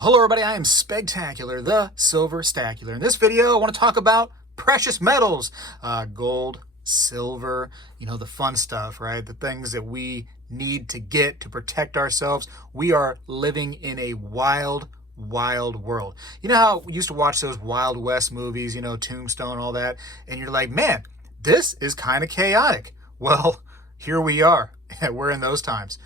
Hello everybody, I am Spegtacular, the Silver Stacular. In this video, I want to talk about precious metals. Gold, silver, the fun stuff, right? The things that we need to get to protect ourselves. We are living in a wild world. You know how we used to watch those Wild West movies, Tombstone, all that, and you're like, man, this is kind of chaotic. Well, here we are. We're in those times.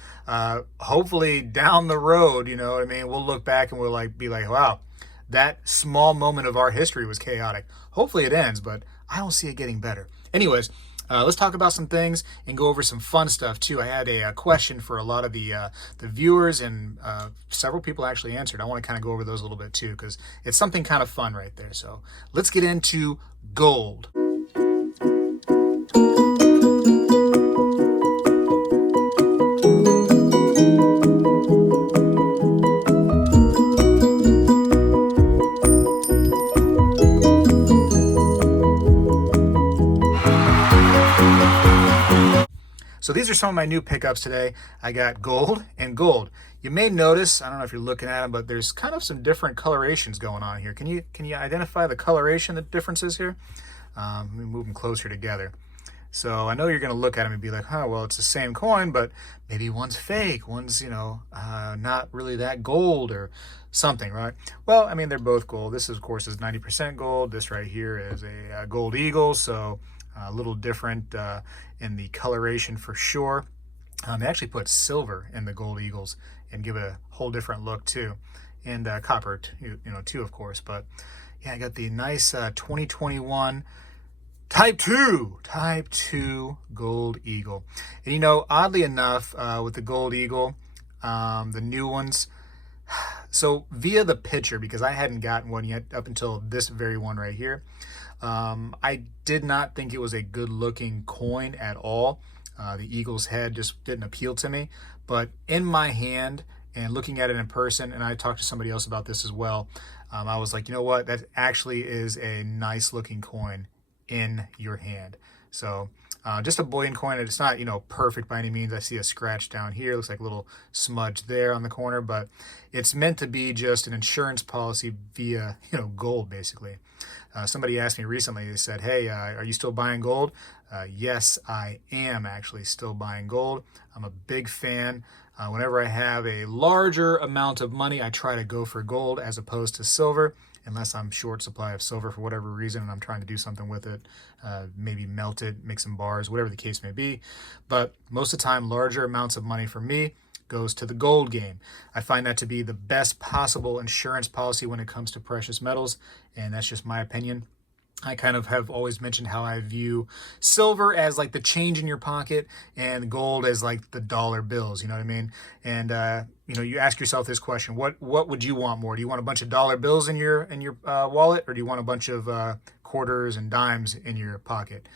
Hopefully down the road, we'll look back and we'll be like, wow, that small moment of our history was chaotic. Hopefully it ends, but I don't see it getting better. Anyways, let's talk about some things and go over some fun stuff too. I had a question for a lot of the viewers, and several people actually answered. I want to kind of go over those a little bit too, because it's something kind of fun right there. So let's get into gold. So these are some of my new pickups today. I got gold and gold. You may notice, I don't know if you're looking at them, but there's kind of some different colorations going on here. Can you identify the coloration, the differences here? Let me move them closer together. So I know you're going to look at them and be like, oh, well, it's the same coin, but maybe one's fake, one's, not really that gold or something, right? Well, I mean, they're both gold. This, of course, is 90% gold. This right here is a gold eagle, so a little different in the coloration for sure. They actually put silver in the gold eagles and give it a whole different look too, and copper too, of course. But yeah, I got the nice 2021 Type 2 gold eagle. And oddly enough, with the gold eagle, the new ones, so via the picture, because I hadn't gotten one yet up until this very one right here, I did not think it was a good looking coin at all. The eagle's head just didn't appeal to me, but in my hand and looking at it in person, and I talked to somebody else about this as well, I was like, you know what, that actually is a nice looking coin in your hand. So just a bullion coin. It's not perfect by any means. I see a scratch down here, looks like a little smudge there on the corner, but it's meant to be just an insurance policy via gold, basically. Somebody asked me recently, they said, hey, are you still buying gold? Yes, I am actually still buying gold. I'm a big fan. Whenever I have a larger amount of money, I try to go for gold as opposed to silver, unless I'm short supply of silver for whatever reason and I'm trying to do something with it, maybe melt it, make some bars, whatever the case may be. But most of the time, larger amounts of money for me goes to the gold game. I find that to be the best possible insurance policy when it comes to precious metals, and that's just my opinion. I kind of have always mentioned how I view silver as like the change in your pocket and gold as like the dollar bills, you know what I mean? And you ask yourself this question, what would you want more? Do you want a bunch of dollar bills in your wallet, or do you want a bunch of quarters and dimes in your pocket?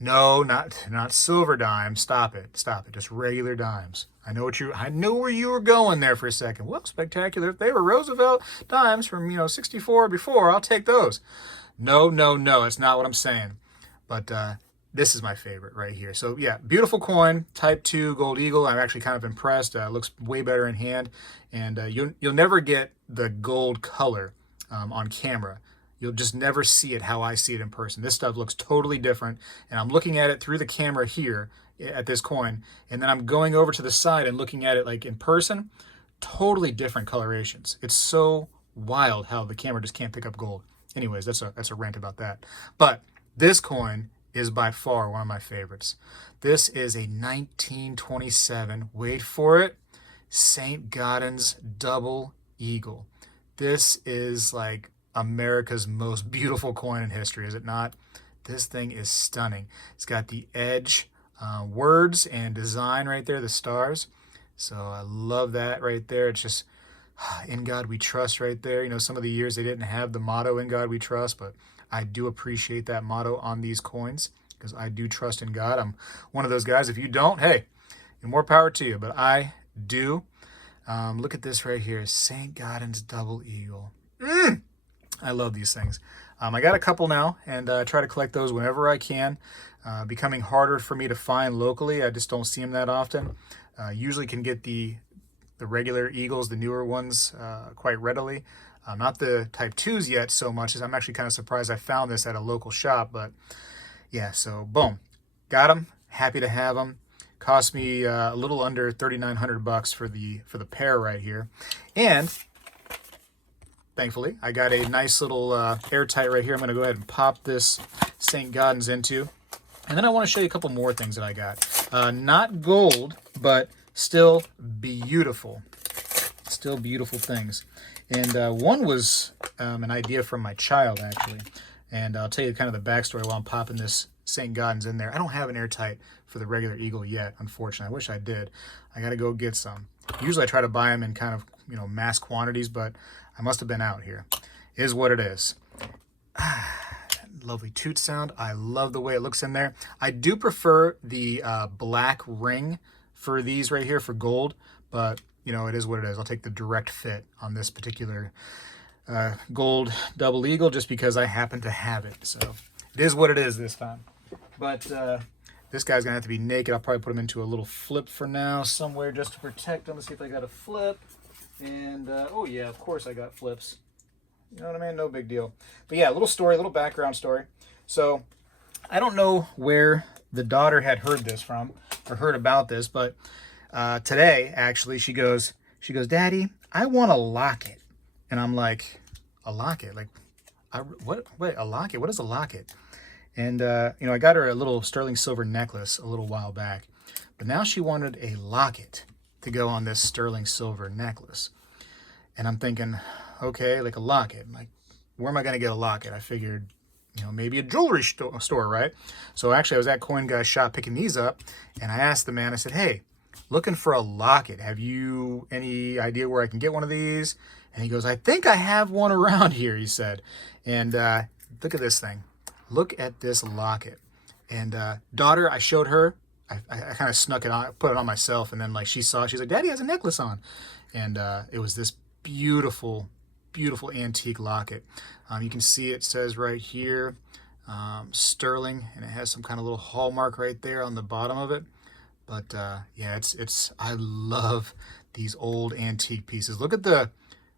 No, not silver dimes. Stop it. Just regular dimes. I know where you were going there for a second. Well, Spectacular. If they were Roosevelt dimes from 64 before, I'll take those. No, it's not what I'm saying. But this is my favorite right here. So yeah, beautiful coin, Type 2 gold eagle. I'm actually kind of impressed. Looks way better in hand, and you'll never get the gold color on camera. You'll just never see it how I see it in person. This stuff looks totally different, and I'm looking at it through the camera here at this coin, and then I'm going over to the side and looking at it like in person. Totally different colorations. It's so wild how the camera just can't pick up gold. Anyways, that's a rant about that. But this coin is by far one of my favorites. This is a 1927, wait for it, St. Gaudens double eagle. This is like America's most beautiful coin in history, is it not? This thing is stunning. It's got the edge words and design right there, the stars. So I love that right there. It's just in God we trust right there. Some of the years they didn't have the motto in God we trust, but I do appreciate that motto on these coins because I do trust in God. I'm one of those guys. If you don't, hey, more power to you, but I do. Look at this right here, St. Gaudens double eagle. I love these things. I got a couple now, and I try to collect those whenever I can. Becoming harder for me to find locally. I just don't see them that often. Usually can get the the regular eagles, the newer ones, quite readily. Not the Type 2s yet so much, as I'm actually kind of surprised I found this at a local shop. But yeah, so boom, got them. Happy to have them. Cost me a little under $3,900 for the pair right here, and thankfully I got a nice little airtight right here. I'm going to go ahead and pop this St. Gaudens into, and then I want to show you a couple more things that I got. Not gold, but still beautiful. Still beautiful things. And one was an idea from my child, actually. And I'll tell you kind of the backstory while I'm popping this St. Gaudens in there. I don't have an airtight for the regular eagle yet, unfortunately. I wish I did. I got to go get some. Usually I try to buy them in kind of, mass quantities, but I must have been out here. It is what it is. Lovely toot sound. I love the way it looks in there. I do prefer the black ring for these right here for gold, but it is what it is. I'll take the direct fit on this particular gold double eagle just because I happen to have it. So it is what it is this time. But this guy's gonna have to be naked. I'll probably put him into a little flip for now somewhere just to protect him. Let's see if I got a flip. And oh yeah, of course I got flips. You know what I mean? No big deal. But yeah, a little story, a little background story. So I don't know where the daughter had heard this from or heard about this, but today actually she goes, Daddy, I want a locket. And I'm like, a locket? Like, wait, a locket? What is a locket? And I got her a little sterling silver necklace a little while back, but now she wanted a locket to go on this sterling silver necklace. And I'm thinking, okay, like a locket. Like, where am I going to get a locket? I figured, maybe a jewelry store, right? So actually, I was at Coin Guy's shop picking these up, and I asked the man, I said, hey, looking for a locket. Have you any idea where I can get one of these? And he goes, I think I have one around here, he said. And look at this thing. Look at this locket. And daughter, I showed her. I kind of snuck it on, put it on myself, and then like she saw it, she's like, Daddy has a necklace on. And it was this beautiful, beautiful antique locket. You can see it says right here, sterling, and it has some kind of little hallmark right there on the bottom of it. But yeah, I love these old antique pieces. Look at the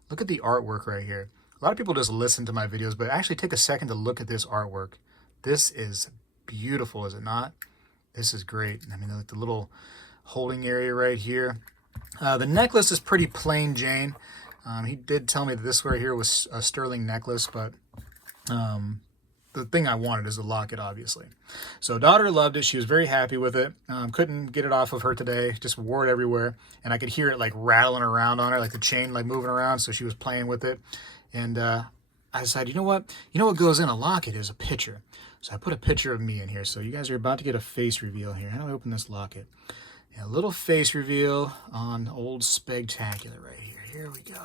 artwork right here. A lot of people just listen to my videos, but actually take a second to look at this artwork. This is beautiful, is it not? This is great. I mean, the little holding area right here. The necklace is pretty plain Jane. He did tell me that this right here was a sterling necklace, but the thing I wanted is the locket, obviously. So daughter loved it. She was very happy with it. Couldn't get it off of her today. Just wore it everywhere. And I could hear it like rattling around on her, like the chain like moving around. So she was playing with it. And I decided, you know what? What goes in a locket is a picture. So I put a picture of me in here. So you guys are about to get a face reveal here. How do I open this locket? Yeah, a little face reveal on old Spegtacular right here. Here we go.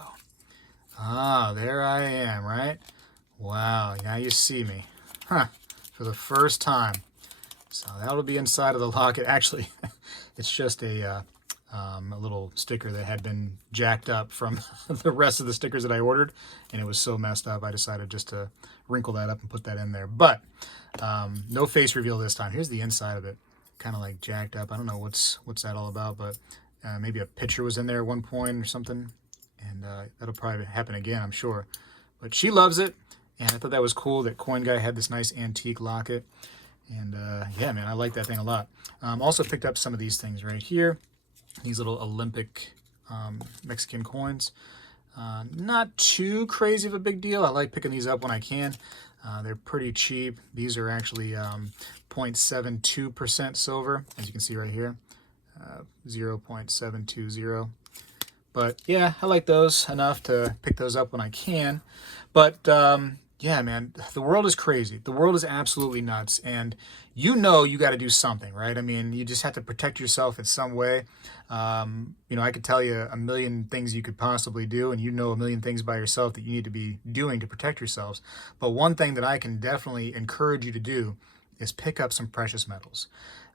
Ah, there I am, right? Wow, now you see me. Huh, for the first time. So that'll be inside of the locket. Actually, it's just a little sticker that had been jacked up from the rest of the stickers that I ordered, and it was so messed up I decided just to wrinkle that up and put that in there. But no face reveal this time. Here's the inside of it, kind of like jacked up. I don't know what's that all about, but maybe a picture was in there at one point or something, and that'll probably happen again, I'm sure. But she loves it, and I thought that was cool that Coin Guy had this nice antique locket. And yeah, man, I like that thing a lot. Also picked up some of these things right here. These little Olympic Mexican coins. Not too crazy of a big deal. I like picking these up when I can. They're pretty cheap. These are actually 0.72% silver, as you can see right here. 0.720. But yeah, I like those enough to pick those up when I can. But yeah, man, the world is crazy. The world is absolutely nuts. And you got to do something, right? I mean, you just have to protect yourself in some way. I could tell you a million things you could possibly do, and a million things by yourself that you need to be doing to protect yourselves. But one thing that I can definitely encourage you to do is pick up some precious metals.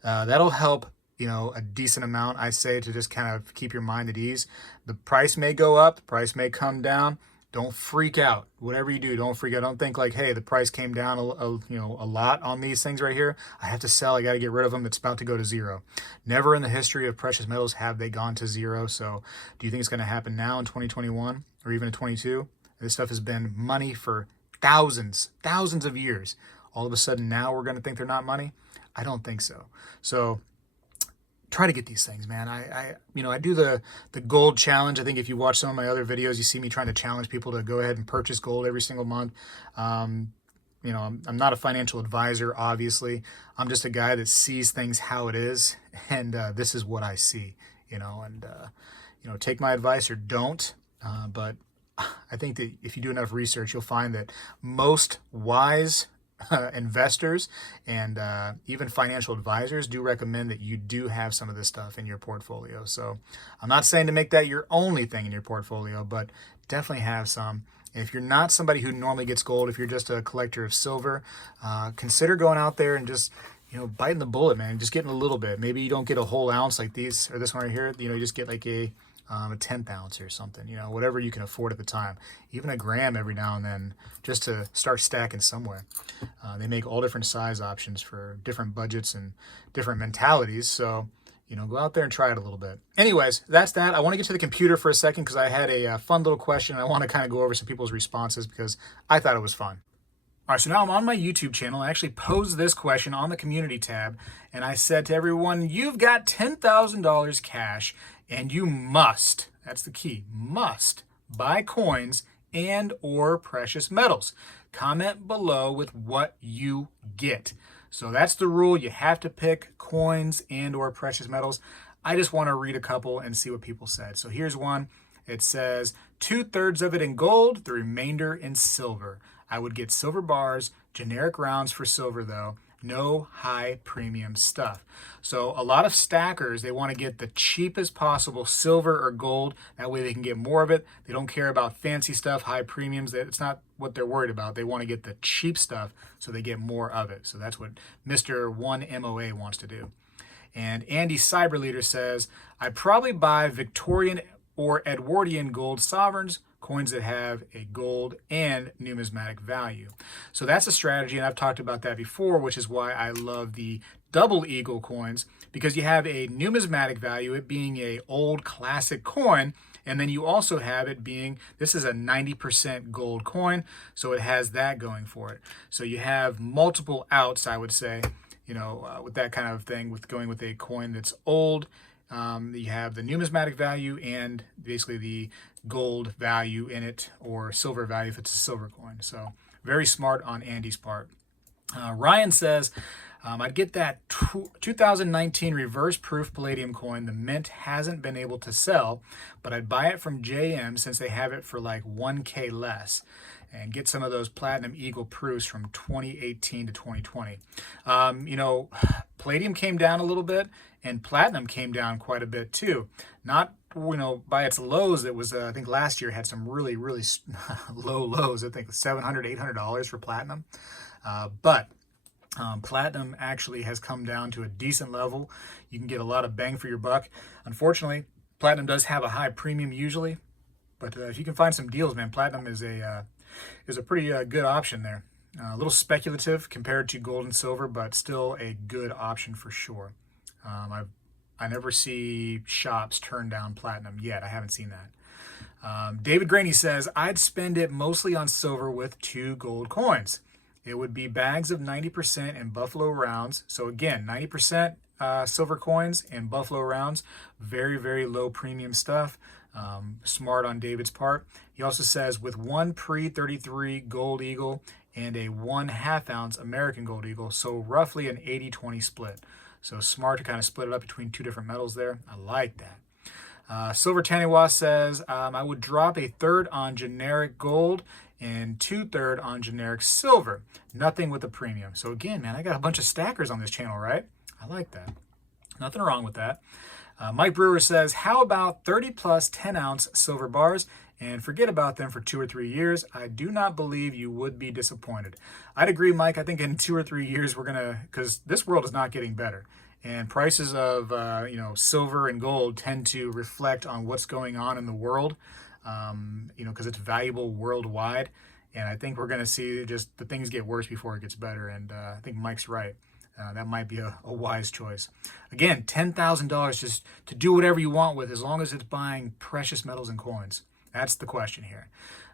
That'll help, a decent amount, I say, to just kind of keep your mind at ease. The price may go up, the price may come down. Don't freak out. Whatever you do, don't freak out. Don't think like, hey, the price came down a lot on these things right here. I have to sell. I got to get rid of them. It's about to go to zero. Never in the history of precious metals have they gone to zero. So do you think it's going to happen now in 2021 or even in 22? This stuff has been money for thousands of years. All of a sudden now we're going to think they're not money? I don't think so. So try to get these things, man. I do the gold challenge. I think if you watch some of my other videos, you see me trying to challenge people to go ahead and purchase gold every single month. I'm not a financial advisor, obviously. I'm just a guy that sees things how it is, and this is what I see, take my advice or don't. But I think that if you do enough research, you'll find that most wise investors and even financial advisors do recommend that you do have some of this stuff in your portfolio. So I'm not saying to make that your only thing in your portfolio, but definitely have some. If you're not somebody who normally gets gold, if you're just a collector of silver, consider going out there and just biting the bullet, man. Just getting a little bit. Maybe you don't get a whole ounce like these or this one right here. You just get like a 10th ounce or something, whatever you can afford at the time. Even a gram every now and then, just to start stacking somewhere. They make all different size options for different budgets and different mentalities. So, go out there and try it a little bit. Anyways, that's that. I want to get to the computer for a second because I had a fun little question. I want to kind of go over some people's responses because I thought it was fun. All right, so now I'm on my YouTube channel. I actually posed this question on the community tab, and I said to everyone, you've got $10,000 cash, and you must, that's the key, must buy coins and or precious metals. Comment below with what you get. So that's the rule. You have to pick coins and or precious metals. I just want to read a couple and see what people said. So here's one. It says 2/3 of it in gold, the remainder in silver. I would get silver bars, generic rounds for silver though, no high premium stuff. So a lot of stackers, they want to get the cheapest possible silver or gold. That way they can get more of it. They don't care about fancy stuff, high premiums. It's not what they're worried about. They want to get the cheap stuff so they get more of it. So that's what Mr. 1MOA wants to do. And Andy Cyberleader says, I'd probably buy Victorian or Edwardian gold sovereigns, coins that have a gold and numismatic value. So that's a strategy, and I've talked about that before, which is why I love the double eagle coins, because you have a numismatic value, it being a old classic coin, and then you also have it being, this is a 90% gold coin, so it has that going for it. So you have multiple outs, I would say, with that kind of thing, with going with a coin that's old. You have the numismatic value and basically the gold value in it, or silver value if it's a silver coin. So very smart on Andy's part. Ryan says, I'd get that 2019 reverse proof palladium coin. The mint hasn't been able to sell, but I'd buy it from JM since they have it for like 1K less, and get some of those platinum eagle proofs from 2018 to 2020. Palladium came down a little bit, and platinum came down quite a bit too. Not, by its lows. It was, I think last year had some really, really low lows. I think $700, $800 for platinum. But platinum actually has come down to a decent level. You can get a lot of bang for your buck. Unfortunately, platinum does have a high premium usually, but if you can find some deals, man, platinum is a pretty good option there. A little speculative compared to gold and silver, but still a good option for sure. I never see shops turn down platinum yet. I haven't seen that. David Graney says, I'd spend it mostly on silver with 2 gold coins. It would be bags of 90% and buffalo rounds. So again, 90% silver coins and buffalo rounds. Very, very low premium stuff. Smart on David's part. He also says with 1 pre-33 gold eagle and a 1/2 ounce American gold eagle. So roughly an 80-20 split. So smart to kind of split it up between 2 different metals there. I like that. Silver Taniwa says, I would drop 1/3 on generic gold and 2/3 on generic silver. Nothing with a premium. So again, man, I got a bunch of stackers on this channel, right? I like that. Nothing wrong with that. Mike Brewer says, how about 30 plus 10 ounce silver bars and forget about them for 2 or 3 years? I do not believe you would be disappointed. I'd agree, Mike. I think in 2 or 3 years, we're going to, because this world is not getting better. And prices of, silver and gold tend to reflect on what's going on in the world. because it's valuable worldwide. And I think we're going to see just the things get worse before it gets better. And I think Mike's right. That might be a wise choice. Again, $10,000 just to do whatever you want with, as long as it's buying precious metals and coins. That's the question here.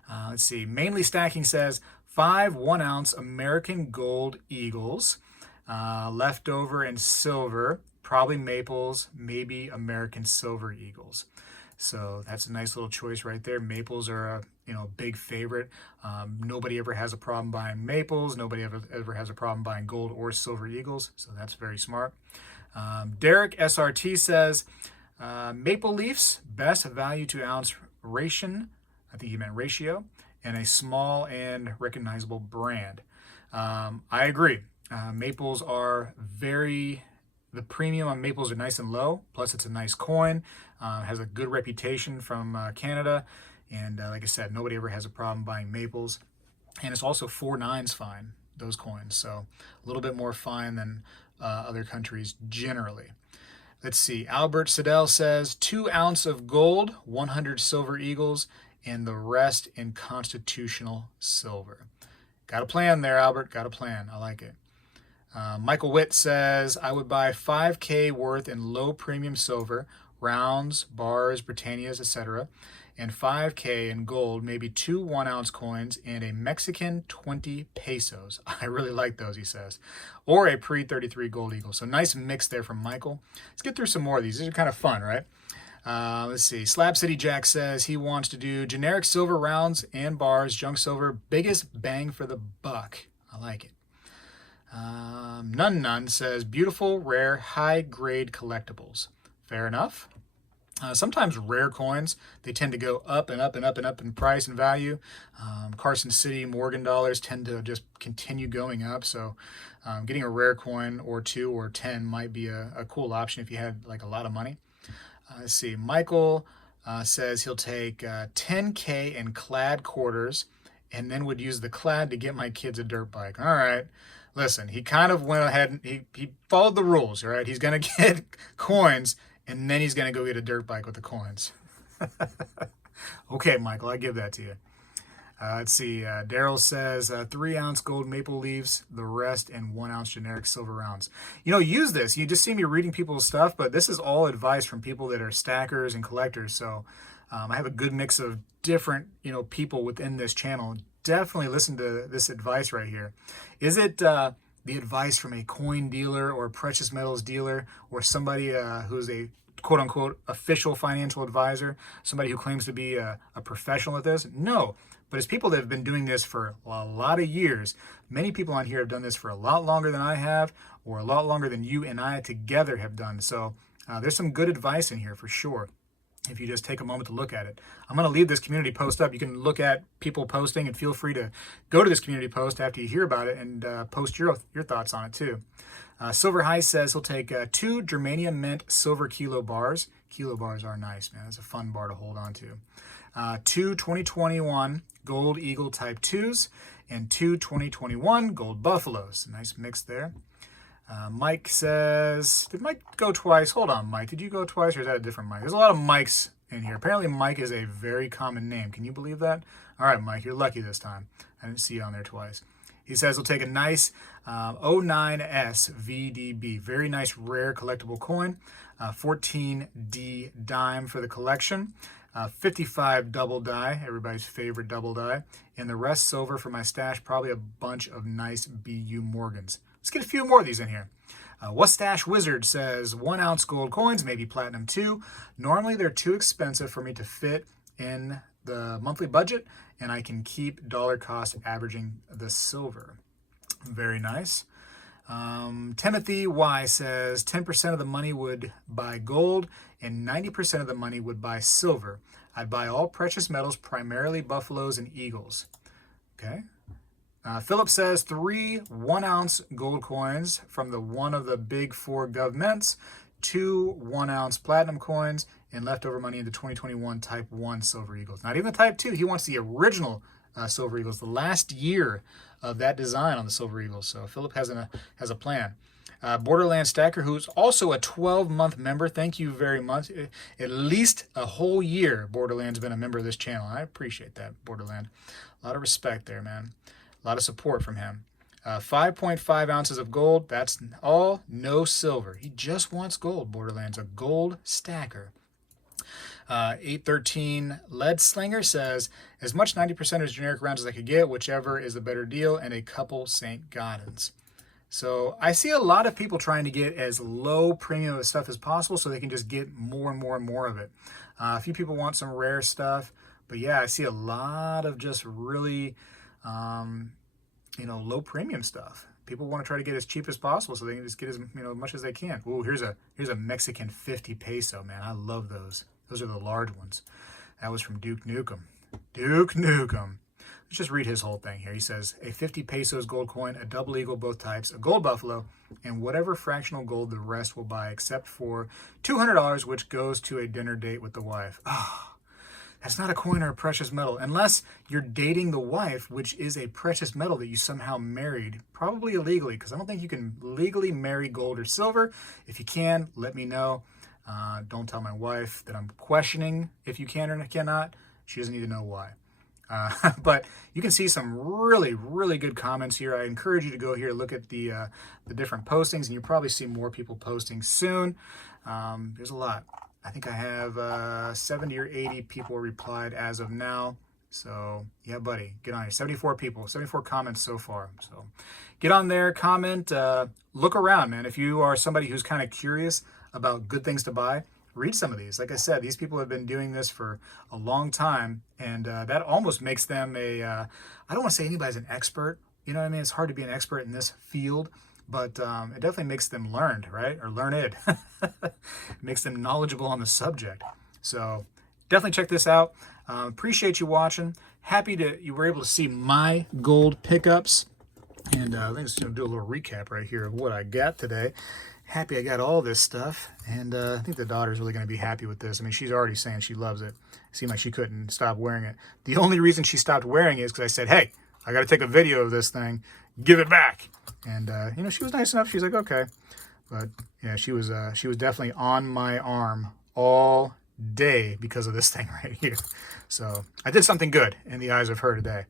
Let's see. Mainly Stacking says 5 1-ounce American gold eagles, leftover and silver, probably maples, maybe American silver eagles. So that's a nice little choice right there. Maples are a big favorite. Nobody ever has a problem buying maples. Nobody ever has a problem buying gold or silver eagles. So that's very smart. Derek SRT says maple leafs, best value to ounce ration. I think he meant ratio, and a small and recognizable brand. I agree. Maples are the premium on maples are nice and low. Plus, it's a nice coin. Has a good reputation from Canada. And like I said, nobody ever has a problem buying maples. And it's also 4.9s fine, those coins. So a little bit more fine than other countries generally. Let's see. Albert Siddell says 2 ounce of gold, 100 silver eagles, and the rest in constitutional silver. Got a plan there, Albert. Got a plan. I like it. Michael Witt says, I would buy $5,000 worth in low premium silver, rounds, bars, Britannias, etc., and $5,000 in gold, maybe 2 1-ounce coins, and a Mexican 20 pesos. I really like those, he says. Or a pre-33 gold eagle. So nice mix there from Michael. Let's get through some more of these. These are kind of fun, right? Let's see. Slab City Jack says he wants to do generic silver rounds and bars, junk silver, biggest bang for the buck. I like it. None says beautiful, rare, high-grade collectibles. Fair enough. Sometimes rare coins, they tend to go up and up and up and up in price and value. Carson City Morgan dollars tend to just continue going up. So getting a rare coin or 2 or 10 might be a cool option if you had like a lot of money. Let's see. Michael says he'll take $10,000 in clad quarters and then would use the clad to get my kids a dirt bike. All right. Listen, he kind of went ahead and he followed the rules, all right? He's going to get coins, and then he's going to go get a dirt bike with the coins. Okay, Michael, I give that to you. Let's see. Daryl says 3 ounce gold maple leaves, the rest in 1 ounce generic silver rounds. Use this. You just see me reading people's stuff, but this is all advice from people that are stackers and collectors. So I have a good mix of different, people within this channel. Definitely listen to this advice right here. Is it the advice from a coin dealer or a precious metals dealer or somebody who's a quote-unquote official financial advisor, somebody who claims to be a professional at this? No, but it's people that have been doing this for a lot of years. Many people on here have done this for a lot longer than I have, or a lot longer than you and I together have done. So there's some good advice in here for sure, if you just take a moment to look at it. I'm going to leave this community post up. You can look at people posting, and feel free to go to this community post after you hear about it and post your thoughts on it too. Silver High says he'll take 2 Germanium Mint silver kilo bars. Kilo bars are nice, man. It's a fun bar to hold on to. 2 2021 Gold Eagle Type 2s and 2 2021 Gold Buffaloes. Nice mix there. Mike says, did Mike go twice? Hold on, Mike. Did you go twice, or is that a different Mike? There's a lot of Mikes in here. Apparently Mike is a very common name. Can you believe that? All right, Mike, you're lucky this time. I didn't see you on there twice. He says he'll take a nice 09S VDB. Very nice, rare collectible coin. 14D dime for the collection. 55 double die, everybody's favorite double die. And the rest silver for my stash. Probably a bunch of nice BU Morgans. Let's get a few more of these in here. Wustache Wizard says 1 ounce gold coins, maybe platinum 2. Normally they're too expensive for me to fit in the monthly budget, and I can keep dollar cost averaging the silver. Very nice. Timothy Y says 10% of the money would buy gold and 90% of the money would buy silver. I'd buy all precious metals, primarily buffaloes and eagles. Okay. Philip says 3 1 ounce gold coins from one of the big 4 governments, 2 1 ounce platinum coins, and leftover money into 2021 Type 1 Silver Eagles. Not even the Type 2. He wants the original Silver Eagles, the last year of that design on the Silver Eagles. So Philip has a plan. Borderland Stacker, who's also a 12-month member. Thank you very much. At least a whole year, Borderland's been a member of this channel. I appreciate that, Borderland. A lot of respect there, man. A lot of support from him. 5.5 ounces of gold. That's all, no silver. He just wants gold. Borderland's a gold stacker. 813 Lead Slinger says, as much 90% as generic rounds as I could get, whichever is the better deal, and a couple St. Gaudens. So I see a lot of people trying to get as low premium of stuff as possible so they can just get more and more and more of it. A few people want some rare stuff, but yeah, I see a lot of just really, low premium stuff. People want to try to get as cheap as possible so they can just get as much as they can. Ooh, here's a Mexican 50 peso, man. I love those. Those are the large ones. That was from Duke Nukem. Duke Nukem. Let's just read his whole thing here. He says, a 50 pesos gold coin, a double eagle, both types, a gold buffalo, and whatever fractional gold the rest will buy, except for $200, which goes to a dinner date with the wife. Ah, oh, that's not a coin or a precious metal, unless you're dating the wife, which is a precious metal that you somehow married, probably illegally, because I don't think you can legally marry gold or silver. If you can, let me know. Don't tell my wife that I'm questioning if you can or cannot. She doesn't need to know why. But you can see some really, really good comments here. I encourage you to go here, look at the different postings, and you'll probably see more people posting soon. There's a lot. I think I have 70 or 80 people replied as of now. So yeah, buddy, get on here. 74 people, 74 comments so far. So get on there, comment, look around, man. If you are somebody who's kind of curious about good things to buy, read some of these. Like I said, these people have been doing this for a long time, and that almost makes them I don't want to say anybody's an expert. You know what I mean? It's hard to be an expert in this field, but it definitely makes them learned, right? Or learned. It makes them knowledgeable on the subject. So definitely check this out. Appreciate you watching. Happy you were able to see my gold pickups. And let me just do a little recap right here of what I got today. Happy I got all this stuff, and I think the daughter's really going to be happy with this. I mean, she's already saying she loves it. It seemed like she couldn't stop wearing it. The only reason she stopped wearing it is because I said, hey, I got to take a video of this thing. Give it back. And, she was nice enough. She's like, okay. But, yeah, she was definitely on my arm all day because of this thing right here. So I did something good in the eyes of her today.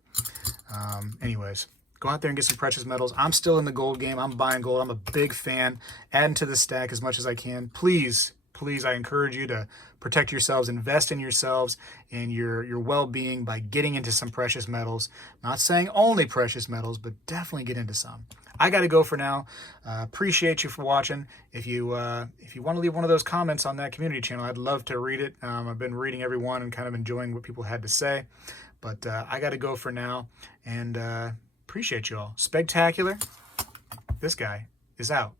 Anyways. Go out there and get some precious metals. I'm still in the gold game. I'm buying gold. I'm a big fan. Adding to the stack as much as I can. Please, please, I encourage you to protect yourselves, invest in yourselves and your well-being by getting into some precious metals. Not saying only precious metals, but definitely get into some. I got to go for now. Appreciate you for watching. If you want to leave one of those comments on that community channel, I'd love to read it. I've been reading every one and kind of enjoying what people had to say. But I got to go for now. And appreciate you all. Spegtacular, this guy is out.